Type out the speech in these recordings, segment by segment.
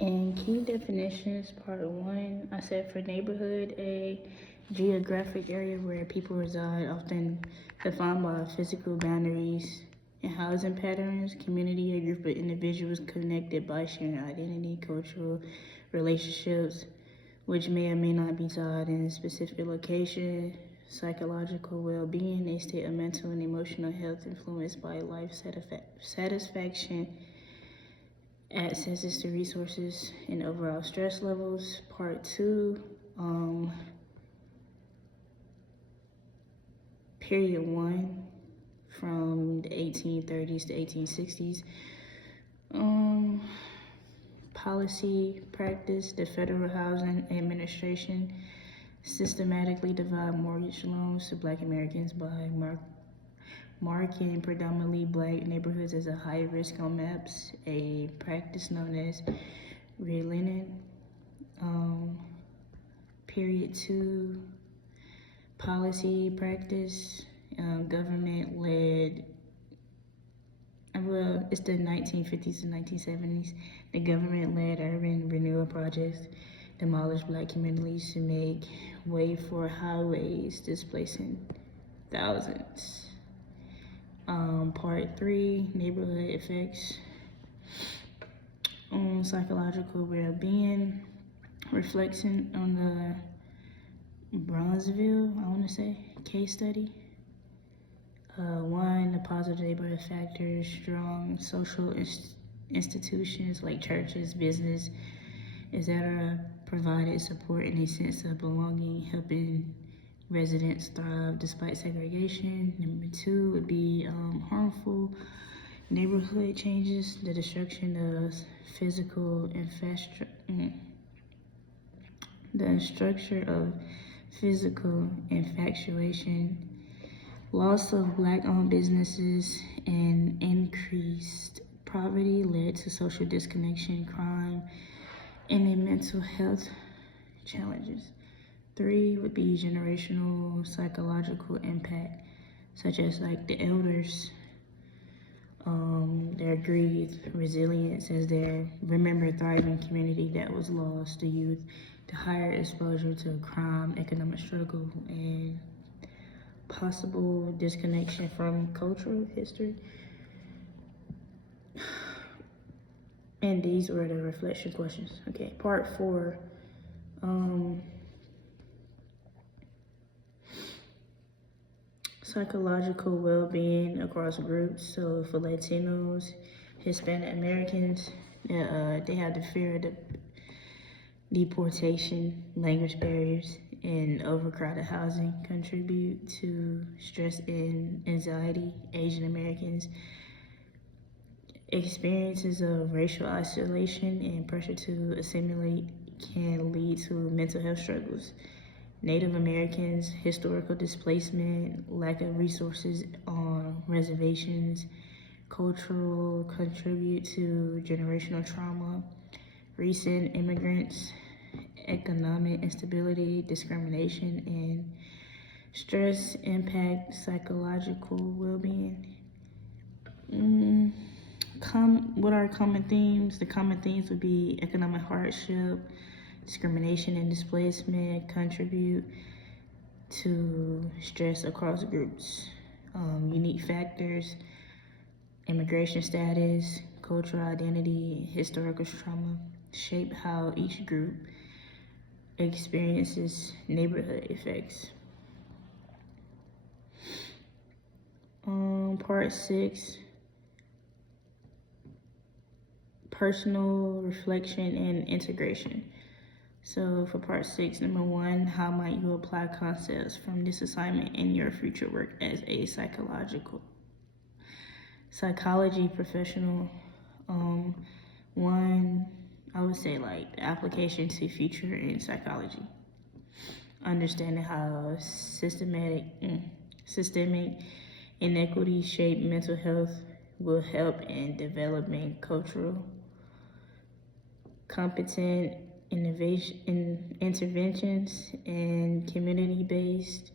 And key definitions, part one, I said for neighborhood, a geographic area where people reside, often defined by physical boundaries and housing patterns, community, a group of individuals connected by sharing identity, cultural relationships, which may or may not be tied in a specific location, psychological well-being, a state of mental and emotional health influenced by life satisfaction, access to resources, and overall stress levels. Part two, period one, from the 1830s to 1860s. Um, Policy practice, the Federal Housing Administration systematically divide mortgage loans to Black Americans by marking predominantly Black neighborhoods as a high risk on maps, a practice known as realigning. Period two, policy practice, government led. Well, it's the 1950s and 1970s. The government led urban renewal projects demolished Black communities to make way for highways, displacing thousands. Part three, neighborhood effects on psychological well-being, reflection on the Bronzeville, I want to say, case study. One, the positive neighborhood factors, strong social institutions like churches, business, etc., provided support and a sense of belonging, helping residents thrive despite segregation. Number two would be harmful neighborhood changes, the destruction of physical the structure of physical infatuation, loss of Black-owned businesses, and increased poverty led to social disconnection, crime, and a mental health challenges. Three would be generational psychological impact, such as like the elders, their grief, resilience as their remember thriving community that was lost, the youth, the higher exposure to crime, economic struggle, and possible disconnection from cultural history. And these were the reflection questions. Okay, part four. Psychological well-being across groups. So for Latinos, Hispanic Americans, they have the fear of the deportation, language barriers, and overcrowded housing contribute to stress and anxiety. Asian Americans, experiences of racial isolation and pressure to assimilate can lead to mental health struggles. Native Americans, historical displacement, lack of resources on reservations, cultural contribute to generational trauma. Recent immigrants, economic instability, discrimination, and stress impact psychological well-being. What are common themes? The common themes would be economic hardship, discrimination and displacement contribute to stress across groups. Unique factors, immigration status, cultural identity, historical trauma shape how each group experiences neighborhood effects. Part six, personal reflection and integration. So for part six, number one, how might you apply concepts from this assignment in your future work as a psychology professional? One, I would say like the application to future in psychology. Understanding how systemic inequity shape mental health will help in developing cultural, competent interventions and community-based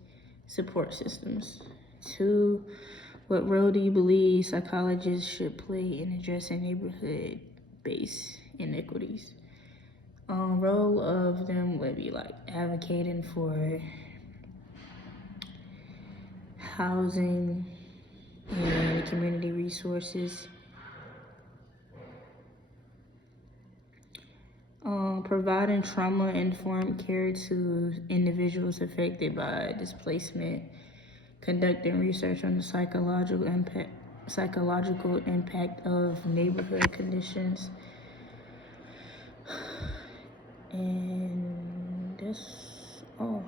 support systems. Two, what role do you believe psychologists should play in addressing neighborhood-based inequities? Role of them would be like advocating for housing and community resources, providing trauma-informed care to individuals affected by displacement, conducting research on the psychological impact of neighborhood conditions, and that's all.